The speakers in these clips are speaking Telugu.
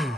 Hi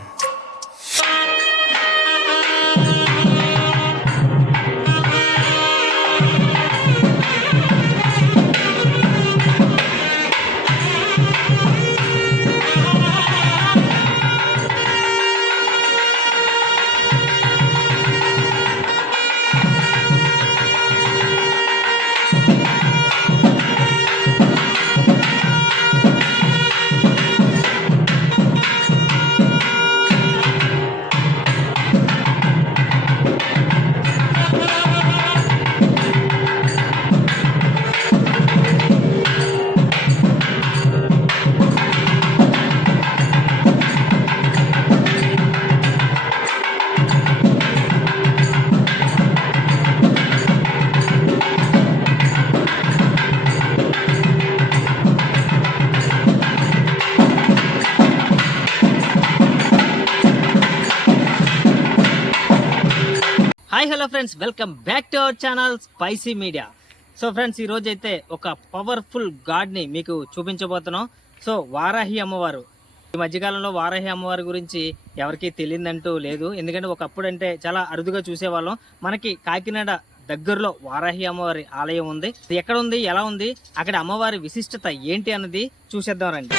hello friends, welcome back to our channel spicy media. So friends, ఈరోజు అయితే ఒక పవర్ఫుల్ గాడ్ని మీకు చూపించబోతున్నాం. సో వారాహి అమ్మవారు. ఈ మధ్యకాలంలో వారాహి అమ్మవారి గురించి ఎవరికీ తెలియదంటూ లేదు. ఎందుకంటే ఒకప్పుడు అంటే చాలా అరుదుగా చూసేవాళ్ళం. మనకి కాకినాడ దగ్గరలో వారాహి అమ్మవారి ఆలయం ఉంది. ఎక్కడ ఉంది, ఎలా ఉంది, అక్కడ అమ్మవారి విశిష్టత ఏంటి అన్నది చూసేద్దాం రండి.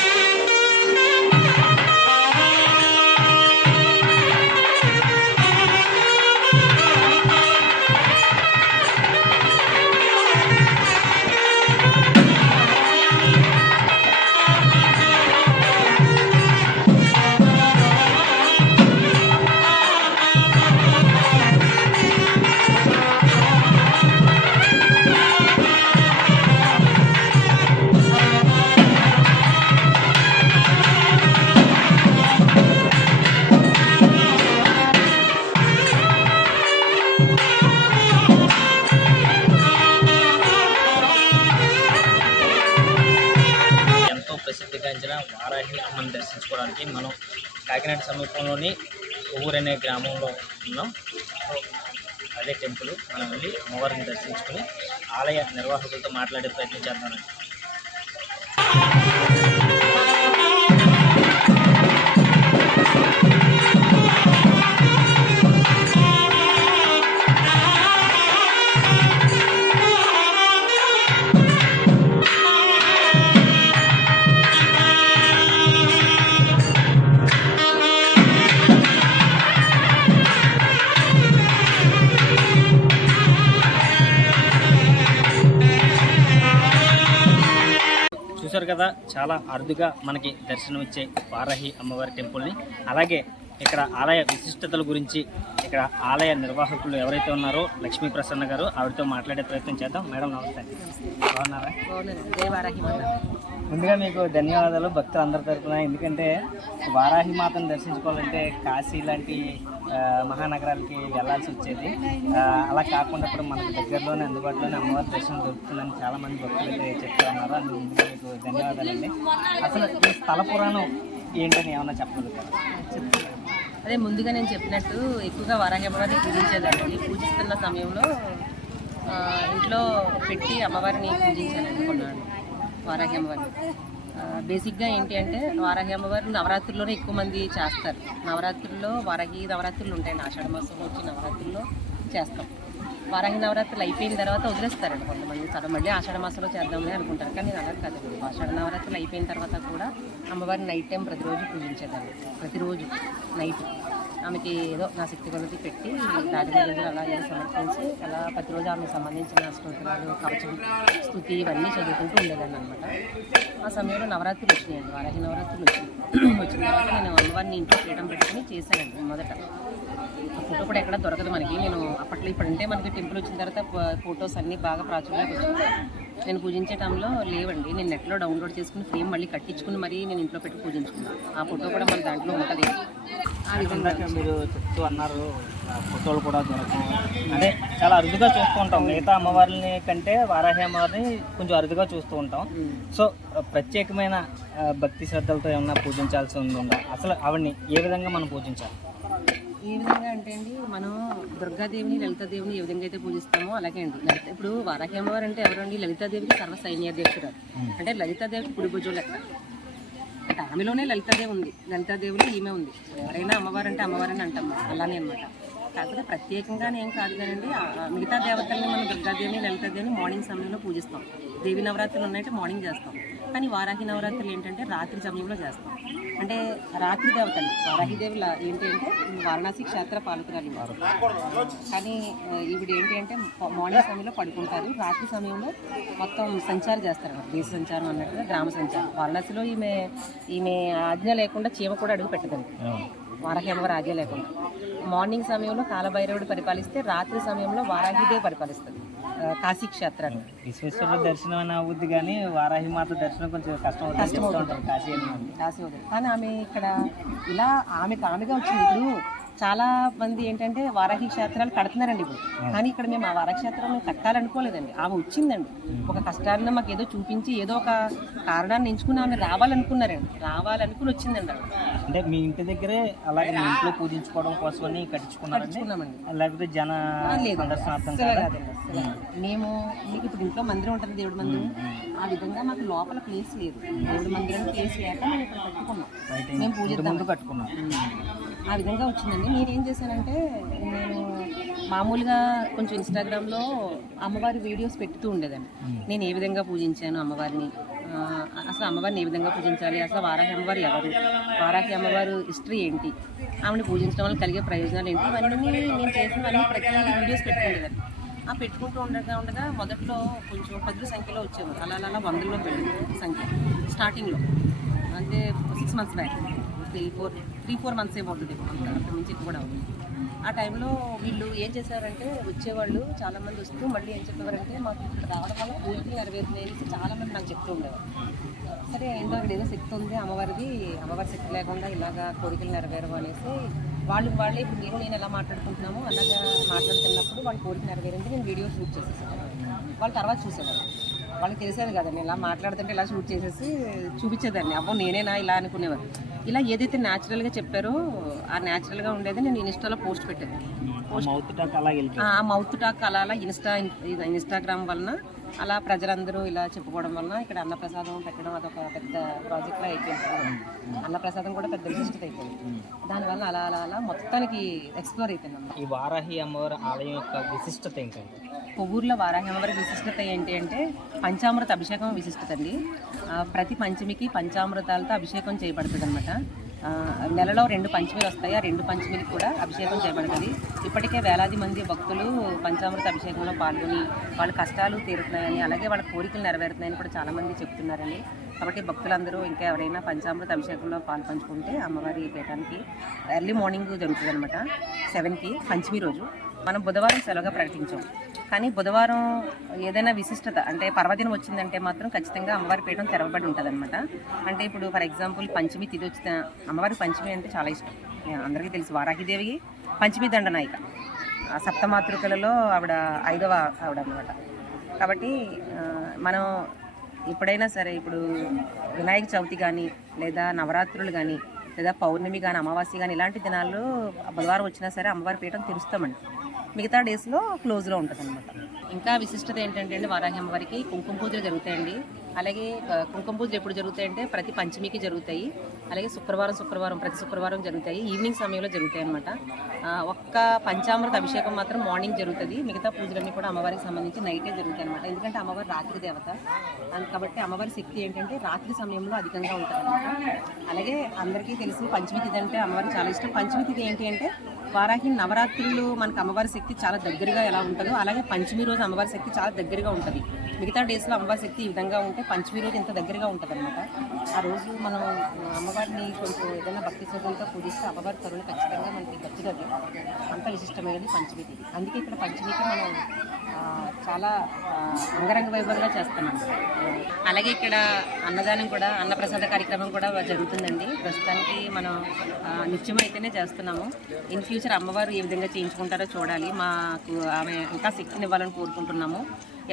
ప్రసిద్ధిగాంచిన వారాహి అమ్మని దర్శించుకోవడానికి మనం కాకినాడ సమీపంలోని ఊరు అనే గ్రామంలో ఉన్నాం. సో అదే టెంపుల్. మనం వెళ్ళి అమ్మవారిని దర్శించుకొని ఆలయ నిర్వాహకులతో మాట్లాడే ప్రయత్నం చేద్దామండి. చూసారు కదా, చాలా అరుదుగా మనకి దర్శనం ఇచ్చే వారాహి అమ్మవారి టెంపుల్ని. అలాగే ఇక్కడ ఆలయ విశిష్టతల గురించి ఇక్కడ ఆలయ నిర్వాహకులు ఎవరైతే ఉన్నారో లక్ష్మీ ప్రసన్న గారు, ఆవిడతో మాట్లాడే ప్రయత్నం చేద్దాం. మేడం నమస్తే. బాగున్నారా? ముందుగా మీకు ధన్యవాదాలు భక్తులు అందరి తరఫున. ఎందుకంటే వారాహి మాతను దర్శించుకోవాలంటే కాశీ లాంటి మహానగరాలకి వెళ్ళాల్సి వచ్చేది. అలా కాకుండా ఇప్పుడు మనకు దగ్గరలోనే అందుబాటులోనే అమ్మవారి దర్శనం దొరుకుతుందని చాలామంది భక్తులు అయితే చెప్తూ ఉన్నారు. అందుకు ముందుగా మీకు ధన్యవాదాలండి. అసలు ఈ స్థల పురాణం ఏంటని ఏమన్నా చెప్పగలుగుతారు? అదే ముందుగా నేను చెప్పినట్టు ఎక్కువగా వారాహి అమ్మవారిని పూజించేదాన్ని. పూజిస్తున్న సమయంలో ఇంట్లో పెట్టి అమ్మవారిని పూజించాలనుకున్నాను. వారాహి అమ్మవారిని బేసిక్గా ఏంటి అంటే వారాహి అమ్మవారు నవరాత్రుల్లోనే ఎక్కువ మంది చేస్తారు. నవరాత్రుల్లో వారాహి నవరాత్రులు ఉంటాయండి. ఆషాఢ మాసంలో వచ్చి నవరాత్రుల్లో చేస్తాం. వారాహి నవరాత్రులు అయిపోయిన తర్వాత వదిలేస్తారండి కొంతమంది. సరే మళ్ళీ ఆషాఢ మాసంలో చేద్దామని అనుకుంటారు. కానీ నేను అలా కాదు. ఆషాఢ నవరాత్రులు అయిపోయిన తర్వాత కూడా అమ్మవారిని నైట్ టైం ప్రతిరోజు పూజించేదాన్ని. ప్రతిరోజు నైట్ ఆమెకి ఏదో నా శక్తి కొలది పెట్టి రాజమర్యాదలు అలా ఏదో సమర్పించి అలా ప్రతిరోజు ఆమెకు సంబంధించిన స్తోత్రాలు, కవచం, స్థుతి ఇవన్నీ చదువుకుంటూ ఉండేదాన్ని అనమాట. ఆ సమయంలో నవరాత్రులు వచ్చినాయండి. వారాహి నవరాత్రులు వచ్చిన తర్వాత నేను అమ్మవారిని ఇంట్లో పీఠం పెట్టుకుని చేశానండి. మొదట ఫోటో కూడా ఎక్కడ దొరకదు మనకి. నేను అప్పట్లో ఇప్పుడంటే మనకి టెంపుల్ వచ్చిన తర్వాత ఫొటోస్ అన్నీ బాగా ప్రాచుర్యంలోకి వచ్చాయి. నేను పూజించే టైంలో లేవండి. నేను నెట్లో డౌన్లోడ్ చేసుకుని ఫ్రేమ్ మళ్ళీ కట్టించుకుని మరీ నేను ఇంట్లో పెట్టి పూజించుకున్నాను. ఆ ఫోటో కూడా మన దాంట్లో ఉంటుంది. ఆ విధంగా మీరు చెప్తూ అన్నారు ఫోటోలు కూడా దొరకవు అంటే చాలా అరుదుగా చూస్తూ ఉంటాం. మిగతా అమ్మవారిని కంటే వారాహి అమ్మవారిని కొంచెం అరుదుగా చూస్తూ ఉంటాం. సో ప్రత్యేకమైన భక్తి శ్రద్ధలతో ఏమన్నా పూజించాల్సి ఉందా? అసలు ఆవిడని ఏ విధంగా మనం పూజించాలి? ఏ విధంగా అంటే అండి, మనం దుర్గాదేవిని, లలితాదేవిని ఏ విధంగా అయితే పూజిస్తామో అలాగే అండి. ఇప్పుడు వారాహి అమ్మవారు అంటే ఎవరండి? లలితాదేవికి సర్వ సైన్యాధ్యక్షురాలు. అంటే లలితాదేవికి కుడి భుజం లెక్క. బట్ ఆమెలోనే లలితాదేవి ఉంది, లలితాదేవిలో ఈమె ఉంది. ఎవరైనా అమ్మవారు అంటే అమ్మవారని అంటాం, అలానే అనమాట. కాకపోతే ప్రత్యేకంగానే ఏం కాదు కానండి, మిగతా దేవతల్ని మనం దుర్గాదేవిని లలితాదేవిని మార్నింగ్ సమయంలో పూజిస్తాం. దేవి నవరాత్రులు ఉన్నాయంటే మార్నింగ్ చేస్తాం. కానీ వారాహి నవరాత్రులు ఏంటంటే రాత్రి సమయంలో చేస్తాం. అంటే రాత్రి దేవతలు వారాహిదేవి ఏంటి అంటే వారణాసి క్షేత్ర పాలకురాలు. కానీ ఈవిడ ఏంటి అంటే మార్నింగ్ సమయంలో పడుకుంటారు, రాత్రి సమయంలో మొత్తం సంచారం చేస్తారు, దేశ సంచారం అన్నట్టుగా గ్రామ సంచారం. వారణాసిలో ఈమె ఆజ్ఞ లేకుండా చీమ కూడా అడుగు పెట్టదండి, వారాహి అమ్మవారి ఆజ్ఞ లేకుండా. మార్నింగ్ సమయంలో కాలభైరవుడు పరిపాలిస్తే రాత్రి సమయంలో వారాహిదేవి పరిపాలిస్తుంది కాశీ క్షేత్రాన్ని. విశ్వేశ్వరుడు దర్శనం అని అవుద్ది కానీ వారాహి మాత దర్శనం కొంచెం కష్టమవుతుంది కాశీ అవుతుంది. కానీ ఆమె ఇక్కడ ఇలా ఆమెగా వచ్చింది. ఇప్పుడు చాలా మంది ఏంటంటే వారాహి క్షేత్రాలు కడుతున్నారండి ఇప్పుడు, కానీ ఇక్కడ మేము ఆ వారాహి క్షేత్రం మేము కట్టాలనుకోలేదండి. ఆమె వచ్చిందండి, ఒక కష్టాన్ని మాకు ఏదో చూపించి ఏదో ఒక కారణాన్ని ఎంచుకుని ఆమె రావాలనుకుని వచ్చిందండి. అంటే మీ ఇంటి దగ్గరే అలాగే మీ ఇంట్లో పూజించుకోవడం కోసమని కట్టించుకున్నామండి, లేకపోతే జన సందర్శనార్థం కాదండి. మేము మీకు ఇప్పుడు ఇంట్లో మందిరం ఉంటుంది, దేవుడి మందిరం, ఆ విధంగా మాకు లోపల ప్లేస్ లేదు, దేవుడి మందిరం ప్లేస్ లేక మేము ఇక్కడ కట్టుకున్నాం, మేము పూజిద్దాం కట్టుకున్నాం. ఆ విధంగా వచ్చిందండి. నేనేం చేశానంటే నేను మామూలుగా కొంచెం ఇన్స్టాగ్రామ్లో అమ్మవారి వీడియోస్ పెడుతూ ఉండేదండి. నేను ఏ విధంగా పూజించాను అమ్మవారిని, అసలు అమ్మవారిని ఏ విధంగా పూజించాలి, అసలు వారాహి అమ్మవారు ఎవరు, వారాహి అమ్మవారు హిస్టరీ ఏంటి, ఆమెను పూజించడం వల్ల కలిగే ప్రయోజనాలు ఏంటి, ఇవన్నీ నేను చేసినవన్నీ ప్రతి వీడియోస్ పెట్టుకుండేదాన్ని. ఆ పెట్టుకుంటూ ఉండగా మొదట్లో కొంచెం 10 సంఖ్యలో వచ్చేవారు, అలా 100లో పెళ్ళింది సంఖ్య స్టార్టింగ్లో. అంటే 6 months బ్యాక్, 3-4 months ఏమో ఉంటుంది, అక్కడి నుంచి ఎక్కువ కూడా అవుతుంది. ఆ టైంలో వీళ్ళు ఏం చేశారంటే వచ్చేవాళ్ళు చాలామంది వస్తూ మళ్ళీ ఏం చెప్పేవారంటే మాకు ఇక్కడ రావడం వల్ల కోరికలు నెరవేరుతున్నాయి చాలామంది నాకు చెప్తూ ఉండేవారు. సరే ఏంటో అక్కడ ఏదో శక్తి ఉంది అమ్మవారిది, అమ్మవారి శక్తి లేకుండా ఇలాగా కోరికలు నెరవేరవు అనేసి వాళ్ళే ఇప్పుడు నేను ఎలా మాట్లాడుకుంటున్నామో అలాగా మాట్లాడుతున్నప్పుడు వాళ్ళ కోరిక నెరవేరింది. నేను వీడియో షూట్ చేసేసాను, వాళ్ళు తర్వాత చూసేవారు. వాళ్ళకి తెలిసేది కదండి, ఇలా మాట్లాడుతుంటే ఇలా షూట్ చేసేసి చూపించేదాన్ని, అబ్బో నేనేనా ఇలా అనుకునేవారు. ఇలా ఏదైతే న్యాచురల్గా చెప్పారో ఆ న్యాచురల్గా ఉండేది నేను ఇన్స్టాలో పోస్ట్ పెట్టాను. ఆ మౌత్ టాక్ అలా ఇన్స్టాగ్రామ్ వలన అలా ప్రజలందరూ ఇలా చెప్పుకోవడం వలన ఇక్కడ అన్నప్రసాదం పెట్టడం అదొక పెద్ద ప్రాజెక్ట్లా అయిపోయింది. అన్నప్రసాదం కూడా పెద్ద విశిష్టత అయిపోయింది. దానివల్ల అలా మొత్తానికి ఎక్స్ప్లోర్ అయిపోయింది. ఈ వారాహి అమ్మవారి ఆలయం యొక్క విశిష్టత ఏంటంటే కొవ్వూరులో వారాహి అమ్మవారి విశిష్టత ఏంటి అంటే పంచామృత అభిషేకం విశిష్టత అండి. ప్రతి పంచమికి పంచామృతాలతో అభిషేకం చేయబడుతుంది అనమాట. నెలలో 2 పంచమిలు వస్తాయి, ఆ 2 పంచమిలకు కూడా అభిషేకం చేయబడుతుంది. ఇప్పటికే వేలాది మంది భక్తులు పంచామృత అభిషేకంలో పాల్గొని వాళ్ళ కష్టాలు తీరుతున్నాయని అలాగే వాళ్ళ కోరికలు నెరవేరుతున్నాయని కూడా చాలామంది చెప్తున్నారండి. కాబట్టి భక్తులందరూ ఇంకా ఎవరైనా పంచామృత అభిషేకంలో పాల్పంచుకుంటే అమ్మవారి పీఠానికి ఎర్లీ మార్నింగ్ జరుగుతుంది అనమాట, 7కి పంచమి రోజు. మనం బుధవారం సెలవుగా ప్రకటించాం, కానీ బుధవారం ఏదైనా విశిష్టత అంటే పర్వదినం వచ్చిందంటే మాత్రం ఖచ్చితంగా అమ్మవారి పీఠం తెరవబడి ఉంటుంది అనమాట. అంటే ఇప్పుడు ఫర్ ఎగ్జాంపుల్ పంచమి తిథి వచ్చిన అమ్మవారి పంచమి అంటే చాలా ఇష్టం, అందరికీ తెలుసు. వారాహిదేవి పంచమి దండనాయిక, సప్తమాతృకలలో ఆవిడ 5వ ఆవిడ అనమాట. కాబట్టి మనం ఎప్పుడైనా సరే ఇప్పుడు వినాయక చవితి కానీ లేదా నవరాత్రులు కానీ లేదా పౌర్ణమి కానీ అమావాస్య కానీ ఇలాంటి దినాల్లో బుధవారం వచ్చినా సరే అమ్మవారి పీఠం తెరుస్తామండి, మిగతా డేస్లో క్లోజ్లో ఉంటుంది అనమాట. ఇంకా విశిష్టత ఏంటంటే అండి వారాహి అమ్మవారికి కుంకుమ పూజలు జరుగుతాయండి. అలాగే కుంకుమ పూజలు ఎప్పుడు జరుగుతాయంటే ప్రతి పంచమికి జరుగుతాయి, అలాగే ప్రతి శుక్రవారం జరుగుతాయి, ఈవినింగ్ సమయంలో జరుగుతాయి అనమాట. ఒక్క పంచామృత అభిషేకం మాత్రం మార్నింగ్ జరుగుతుంది, మిగతా పూజలన్నీ కూడా అమ్మవారికి సంబంధించి నైటే జరుగుతాయి అనమాట. ఎందుకంటే అమ్మవారి రాత్రి దేవత కాబట్టి అమ్మవారి శక్తి ఏంటంటే రాత్రి సమయంలో అధికంగా ఉంటుంది అనమాట. అలాగే అందరికీ తెలుసు పంచమి తిథి అంటే అమ్మవారికి చాలా ఇష్టం. పంచమి తిథి ఏంటి అంటే వారాహి నవరాత్రులు మనకు అమ్మవారి శక్తి చాలా దగ్గరగా ఎలా ఉంటుందో అలాగే పంచమి రోజు అమ్మవారి శక్తి చాలా దగ్గరగా ఉంటుంది. మిగతా డేస్లో అమ్మవారి శక్తి ఈ విధంగా ఉంటే పంచమి రోజు ఇంత దగ్గరగా ఉంటుంది అనమాట. ఆ రోజు మనం అమ్మవారిని కొంచెం ఏదైనా భక్తి శ్రద్ధలతో పూజిస్తే అమ్మవారి కరుణ ఖచ్చితంగా మనకి దక్కుతుంది. అంత విశిష్టమైనది పంచమి తిథి. అందుకే ఇక్కడ పంచమికి మనం చాలా అంగరంగ వైభవంగా చేస్తున్నాం. అలాగే ఇక్కడ అన్నదానం కూడా అన్నప్రసాద కార్యక్రమం కూడా జరుగుతుందండి. ప్రస్తుతానికి మనం నిత్యం అయితేనే చేస్తున్నాము. ఇన్ ఫ్యూచర్ అమ్మవారు ఏ విధంగా చేయించుకుంటారో చూడాలి. మాకు ఆమె ఇంకా శక్తిని ఇవ్వాలని కోరుకుంటున్నాము.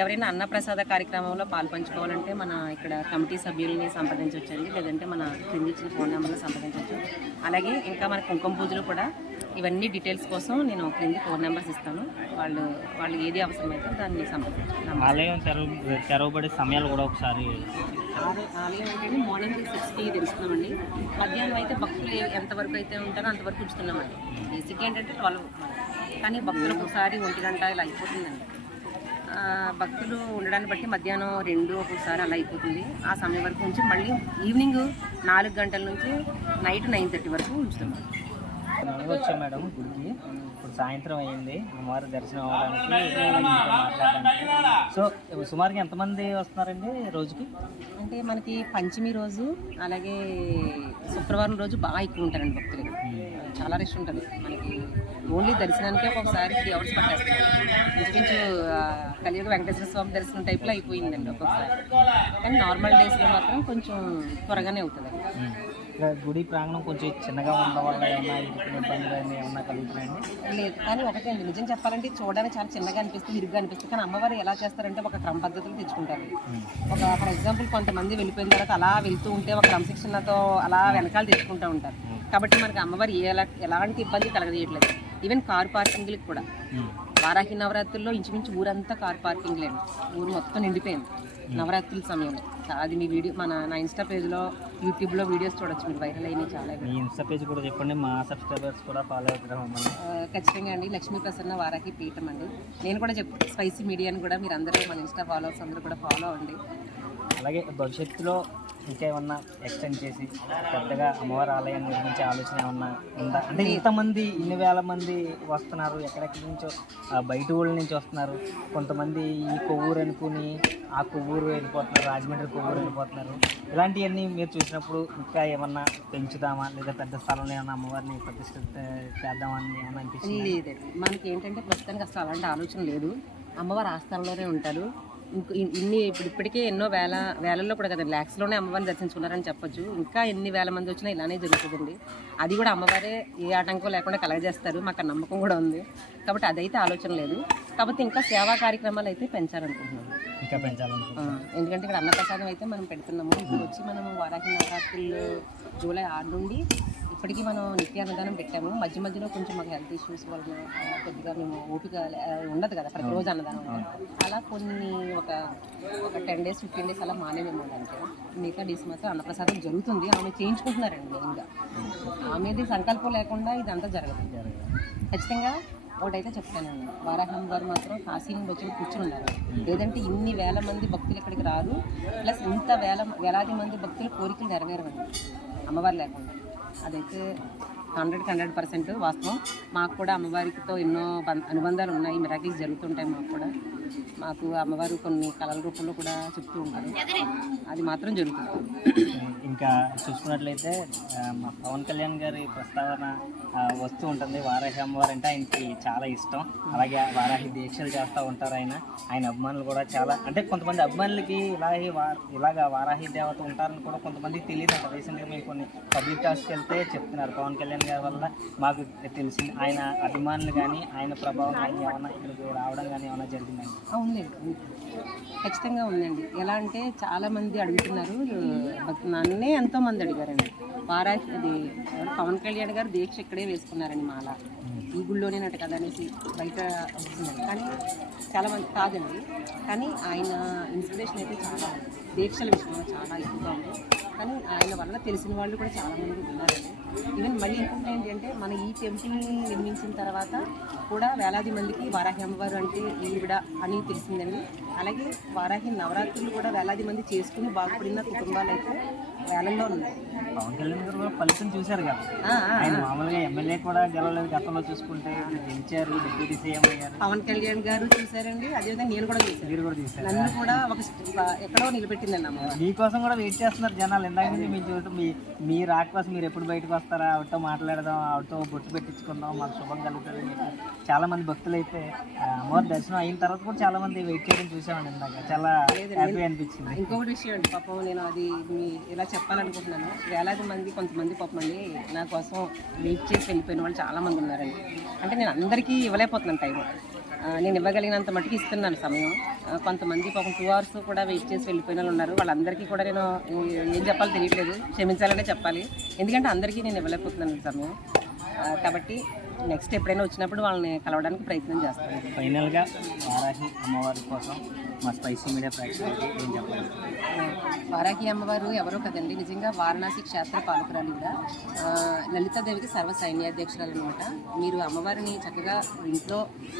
ఎవరైనా అన్నప్రసాద కార్యక్రమంలో పాల్పంచుకోవాలంటే మన ఇక్కడ కమిటీ సభ్యుల్ని సంప్రదించవచ్చండి, లేదంటే మన క్రింది ఇచ్చిన ఫోన్ నెంబర్లో సంప్రదించవచ్చు. అలాగే ఇంకా మన కుంకుమ పూజలు కూడా ఇవన్నీ డీటెయిల్స్ కోసం నేను క్రింది ఫోన్ నెంబర్స్ ఇస్తాను, వాళ్ళు ఏది అవసరమైతే దాన్ని సంప్రదించాలి. ఆలయం తెరవబడే సమయాలు కూడా ఒకసారి ఆలయం ఏంటంటే మార్నింగ్ 6కి తెలుస్తున్నామండి. మధ్యాహ్నం అయితే భక్తులు ఎంతవరకు అయితే ఉంటారో అంతవరకు ఉంచుతున్నామండి. బేసిక్ ఏంటంటే 12, కానీ భక్తులు ఒకసారి 1 గంట ఇలా అయిపోతుందండి. భక్తులు ఉండడాన్ని బట్టి మధ్యాహ్నం 2 ఒక్కొక్కసారి అలా అయిపోతుంది. ఆ సమయం వరకు ఉంచి మళ్ళీ ఈవినింగ్ 4 గంటల నుంచి నైట్ 9:30 వరకు ఉంచుతున్నాం. వచ్చాం మేడం గుడికి. ఇప్పుడు సాయంత్రం అయింది, అమ్మవారి దర్శనం అవ్వడానికి మాట్లాడడానికి. సో సుమారుగా ఎంతమంది వస్తున్నారండి రోజుకి? అంటే మనకి పంచమి రోజు అలాగే శుక్రవారం రోజు బాగా ఎక్కువ ఉంటారండి భక్తులు. చాలా రష్ ఉంటుంది. మనకి ఓన్లీ దర్శనానికి ఒక్కొక్కసారి 3 hours పట్టేస్తుంది. ఇంచుమించు కలియుగ వెంకటేశ్వర స్వామి దర్శనం టైప్లో అయిపోయిందండి ఒక్కొక్కసారి. కానీ నార్మల్ డేస్లో మాత్రం కొంచెం త్వరగానే అవుతుంది. గుడి ప్రాంగణం కొంచెం చిన్నగా ఉండడం వల్ల ఏమన్నా ఇబ్బందులు ఏమన్నా కలుగుతున్నాయండి? లేదు, కానీ ఒకటే అండి, నిజం చెప్పాలంటే చూడడానికి చాలా చిన్నగా అనిపిస్తుంది, ఇరుగ్గా అనిపిస్తుంది. కానీ అమ్మవారు ఎలా చేస్తారంటే ఒక క్రమ పద్ధతులు తెచ్చుకుంటారు. ఫర్ ఎగ్జాంపుల్ కొంతమంది వెళ్ళిపోయిన తర్వాత అలా వెళ్తూ ఉంటే ఒక క్రమశిక్షణతో అలా వెనకాల తెచ్చుకుంటూ ఉంటారు. కాబట్టి మనకి అమ్మవారు ఎలాంటి ఇబ్బంది కలగజేయట్లేదు. ఈవెన్ కార్ పార్కింగ్లకు కూడా వారాహి నవరాత్రుల్లో ఇంచుమించు ఊరంతా కార్ పార్కింగ్లేండి. ఊరు మొత్తం నిండిపోయింది నవరాత్రుల సమయంలో. అది మీ వీడియో నా ఇన్స్టా పేజ్లో, యూట్యూబ్లో వీడియోస్ చూడొచ్చు, మీరు వైరల్ అయినాయి చాలా. మీ ఇన్స్టా పేజ్ కూడా చెప్పండి, మా సబ్స్క్రైబర్స్ కూడా ఫాలో అవుతారు. ఖచ్చితంగా అండి, లక్ష్మీ ప్రసన్న వారాహి పీఠం అండి. నేను కూడా చెప్తాను, స్పైసీ మీడియాని కూడా మీరు అందరూ మన ఇన్స్టా ఫాలోవర్స్ అందరూ కూడా ఫాలో అవ్వండి. అలాగే భవిష్యత్తులో ఇంకేమన్నా ఎక్స్టెండ్ చేసి పెద్దగా అమ్మవారి ఆలయాన్ని నిర్మించే ఆలోచన ఏమన్నా ఉందా? అంటే ఇంతమంది ఇన్ని వేల మంది వస్తున్నారు, ఎక్కడెక్కడి నుంచో బయట ఊళ్ళ నుంచి వస్తున్నారు. కొంతమంది ఈ కొవ్వూరు అనుకుని ఆ కొవ్వూరు వెళ్ళిపోతున్నారు, రాజమండ్రి కొవ్వూరు వెళ్ళిపోతున్నారు. ఇలాంటివన్నీ మీరు చూసినప్పుడు ఇంకా ఏమన్నా పెంచుదామా, లేదా పెద్ద స్థలంలో ఏమన్నా అమ్మవారిని ప్రతిష్ఠ చేద్దామని ఏమన్నా అనిపిస్తుంది? లేదండి, మనకి ఏంటంటే ప్రస్తుతానికి అసలు అలాంటి ఆలోచన లేదు. అమ్మవారి ఆస్థానంలోనే ఉంటారు. ఇప్పటికే ఎన్నో వేలల్లో కూడా కదా, ల్యాక్స్లోనే అమ్మవారిని దర్శించుకున్నారని చెప్పొచ్చు. ఇంకా ఎన్ని వేల మంది వచ్చినా ఇలానే జరుగుతుందండి. అది కూడా అమ్మవారే ఏ ఆటంకం లేకుండా కలగజేస్తారు, మాకు నమ్మకం కూడా ఉంది. కాబట్టి అదైతే ఆలోచన లేదు. కాకపోతే ఇంకా సేవా కార్యక్రమాలు అయితే పెంచాలనుకుంటున్నాము. ఇంకా పెంచాలనుకుంటున్నాం. ఎందుకంటే ఇక్కడ అన్నప్రసాదం అయితే మనం పెడుతున్నాము. ఇప్పుడు వచ్చి మనము వారాహి నవరాత్రులు జూలై 6 నుండి ఇప్పటికీ మనం నిత్య అన్నదానం పెట్టాము. మధ్య మధ్యలో కొంచెం మాకు హెల్త్ ఇష్యూస్ వలన కొద్దిగా మేము ఓపిక ఉండదు కదా ప్రతిరోజు అన్నదానం. అలా కొన్ని ఒక 10 days 15 days అలా మానేమేమో. అంటే మిగతా డేస్ మాత్రం అన్నప్రసాదం జరుగుతుంది. ఆమె చేయించుకుంటున్నారండి మెయిన్గా. ఆమెది సంకల్పం లేకుండా ఇదంతా జరగదు. ఖచ్చితంగా ఒకటైతే చెప్తానండి, వారాహం గారు మాత్రం కాశీ నుండి వచ్చి కూర్చుని ఉన్నారు. లేదంటే ఇన్ని వేల మంది భక్తులు ఇక్కడికి రారు. ప్లస్ ఇంత వేలాది మంది భక్తులు కోరికలు నెరవేరవండి అమ్మవారు లేకుండా. అదైతే 100% వాస్తవం. మాకు కూడా అమ్మవారితో ఎన్నో అనుబంధాలు ఉన్నాయి, మిరాకిల్స్ జరుగుతుంటాయి. మాకు అమ్మవారు కొన్ని కళల రూపంలో కూడా చెప్తూ ఉంటారు. అది మాత్రం జరుగుతుంది. ఇంకా చూసుకున్నట్లయితే మా పవన్ కళ్యాణ్ గారి ప్రస్తావన వస్తూ ఉంటుంది. వారాహి అమ్మవారు అంటే ఆయనకి చాలా ఇష్టం. అలాగే వారాహి దీక్షలు చేస్తూ ఉంటారు. ఆయన అభిమానులు కూడా చాలా, అంటే కొంతమంది అభిమానులకి ఇలాగా వారాహి దేవత ఉంటారని కూడా కొంతమందికి తెలియదు. రీసెంట్గా మేము కొన్ని పబ్లిక్ టాస్కి వెళ్తే చెప్తున్నారు, పవన్ కళ్యాణ్ గారి వల్ల మాకు తెలిసింది. ఆయన అభిమానులు కానీ ఆయన ప్రభావం కానీ ఏమన్నా ఇక్కడికి రావడం కానీ ఏమన్నా జరిగిందండి? ఉందండి, ఖచ్చితంగా ఉందండి. ఎలా అంటే చాలామంది అడుగుతున్నారు, నన్నే ఎంతోమంది అడిగారండి. వారాహి అది పవన్ కళ్యాణ్ గారు దీక్ష ఇక్కడే వేసుకున్నారండి మాల, ఈ గుళ్ళోనేనట కదా అనేసి బయట వస్తుందండి. కానీ చాలామంది కాదండి, కానీ ఆయన ఇన్స్పిరేషన్ అయితే చాలా దీక్షల విషయంలో చాలా ఎక్కువగా ఉంది. కానీ ఆయన వల్ల తెలిసిన వాళ్ళు కూడా చాలామంది ఉన్నారండి. ఈవెన్ మళ్ళీ ఇంకొకటి ఏంటంటే, మన ఈ టెంపుల్ని నిర్మించిన తర్వాత కూడా వేలాది మందికి వారాహి అమ్మవారు అంటే ఈవిడ అని తెలిసిందండి. అలాగే వారాహి నవరాత్రులు కూడా వేలాది మంది చేసుకుని బాగుపడిన కుటుంబాలు అయితే వేలంలో ఉన్నాయి. పవన్ కళ్యాణ్ గారు కూడా ఫలితం చూశారు కదా. ఆయన మామూలుగా ఎమ్మెల్యే కూడా గెలవలేదు, గతంలో చూసుకుంటే గెలిచారు, డిప్యూటీ సీఎం అయ్యారు. పవన్ కళ్యాణ్ గారు చూశారండి, అదేవిధంగా నేను కూడా చూశాను. మీరు కూడా చూశారు. నన్ను కూడా ఎక్కడో నిలబెట్టిందండి అమ్మ. మీకోసం కూడా వెయిట్ చేస్తున్నారు జనాలు. ఇందాక నుంచి మీ చూడటం, మీ రాక కోసం మీరు ఎప్పుడు బయటకు వస్తారా, ఆవిడతో మాట్లాడదాం, ఆవిడతో బొట్టు పెట్టించుకుందాం, మాకు శుభం కలుగుతుంది. చాలా మంది భక్తులు అయితే అమ్మవారి దర్శనం అయిన తర్వాత కూడా చాలా మంది వెయిట్ చేయడం చూసామండి. ఇందాక చాలా హ్యాపీ అనిపించింది. ఇంకొకటి విషయం అండి, పాపం నేను అది ఇలా చెప్పాలనుకుంటున్నాను. వేలాది మంది, కొంతమంది పాపం అండి నా కోసం వెయిట్ చేసి వెళ్ళిపోయిన వాళ్ళు చాలా మంది ఉన్నారండి. అంటే నేను అందరికీ ఇవ్వలేకపోతున్నాను టైం. నేను ఇవ్వగలిగినంత మట్టుకు ఇస్తున్నాను సమయం. కొంతమంది పాపం 2 hours కూడా వెయిట్ చేసి వెళ్ళిపోయిన వాళ్ళు ఉన్నారు. వాళ్ళందరికీ కూడా నేను ఏం చెప్పాలో తెలియట్లేదు, క్షమించాలనే చెప్పాలి. ఎందుకంటే అందరికీ నేను ఇవ్వలేకపోతున్నాను సమయం. కాబట్టి నెక్స్ట్ ఎప్పుడైనా వచ్చినప్పుడు వాళ్ళని కలవడానికి ప్రయత్నం చేస్తాను. ఫైనల్గా వారాహి అమ్మవారి కోసం మా స్పైసీ మీడియా ప్రేక్షకులకి ఏం చెప్పాలి? వారాహి అమ్మవారు ఎవరో కదండి, నిజంగా వారణాసి క్షేత్ర పాలకురాలు కూడా. లలితాదేవికి సర్వ సైన్యాధ్యక్షురాలు అనమాట. మీరు అమ్మవారిని చక్కగా ఇంట్లో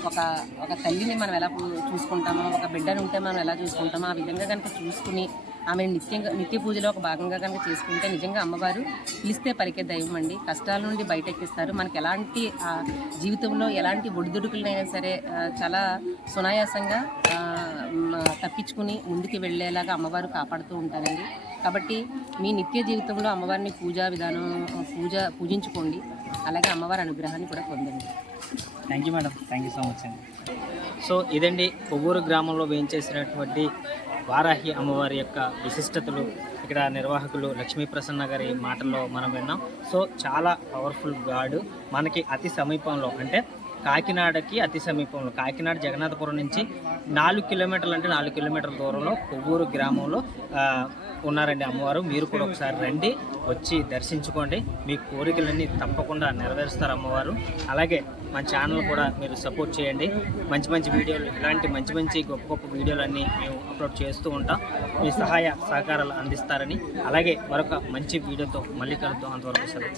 ఒక ఒక తల్లిని మనం ఎలా చూసుకుంటామో, ఒక బిడ్డను ఉంటే మనం ఎలా చూసుకుంటామో ఆ విధంగా కనుక చూసుకుని ఆమె నిత్య పూజలో ఒక భాగంగా కనుక చేసుకుంటే నిజంగా అమ్మవారు పిలిస్తే పలికే దైవం అండి. కష్టాల నుండి బయటెక్కిస్తారు. మనకి ఎలాంటి జీవితంలో ఎలాంటి ఒడిదుడుకులైనా సరే చాలా సునాయాసంగా తప్పించుకుని ముందుకు వెళ్ళేలాగా అమ్మవారు కాపాడుతూ ఉంటారండి. కాబట్టి మీ నిత్య జీవితంలో అమ్మవారిని పూజా విధానం పూజించుకోండి. అలాగే అమ్మవారి అనుగ్రహాన్ని కూడా పొందండి. Thank you madam, thank you so much అండి. సో ఇదండి కొవ్వూరు గ్రామంలో వేయించేసినటువంటి వారాహి అమ్మవారి యొక్క విశిష్టతలు. ఇక్కడ నిర్వాహకులు లక్ష్మీ ప్రసన్న గారి మాటల్లో మనం విన్నాం. సో చాలా పవర్ఫుల్ గాడ్, మనకి అతి సమీపంలో అంటే కాకినాడకి అతి సమీపంలో, కాకినాడ జగన్నాథపురం నుంచి 4 కిలోమీటర్లు అంటే 4 కిలోమీటర్ల దూరంలో కొవ్వూరు గ్రామంలో ఉన్నారండి అమ్మవారు. మీరు కూడా ఒకసారి రండి, వచ్చి దర్శించుకోండి. మీ కోరికలన్నీ తప్పకుండా నెరవేరుస్తారు అమ్మవారు. అలాగే మన ఛానల్ కూడా మీరు సపోర్ట్ చేయండి. మంచి మంచి వీడియోలు, ఇలాంటి మంచి గొప్ప గొప్ప వీడియోలన్నీ మేము అప్లోడ్ చేస్తూ ఉంటాం. మీ సహాయ సహకారాలు అందిస్తారని, అలాగే మరొక మంచి వీడియోతో మళ్ళీ కలుద్దాం. అంతవరకు సెలవు.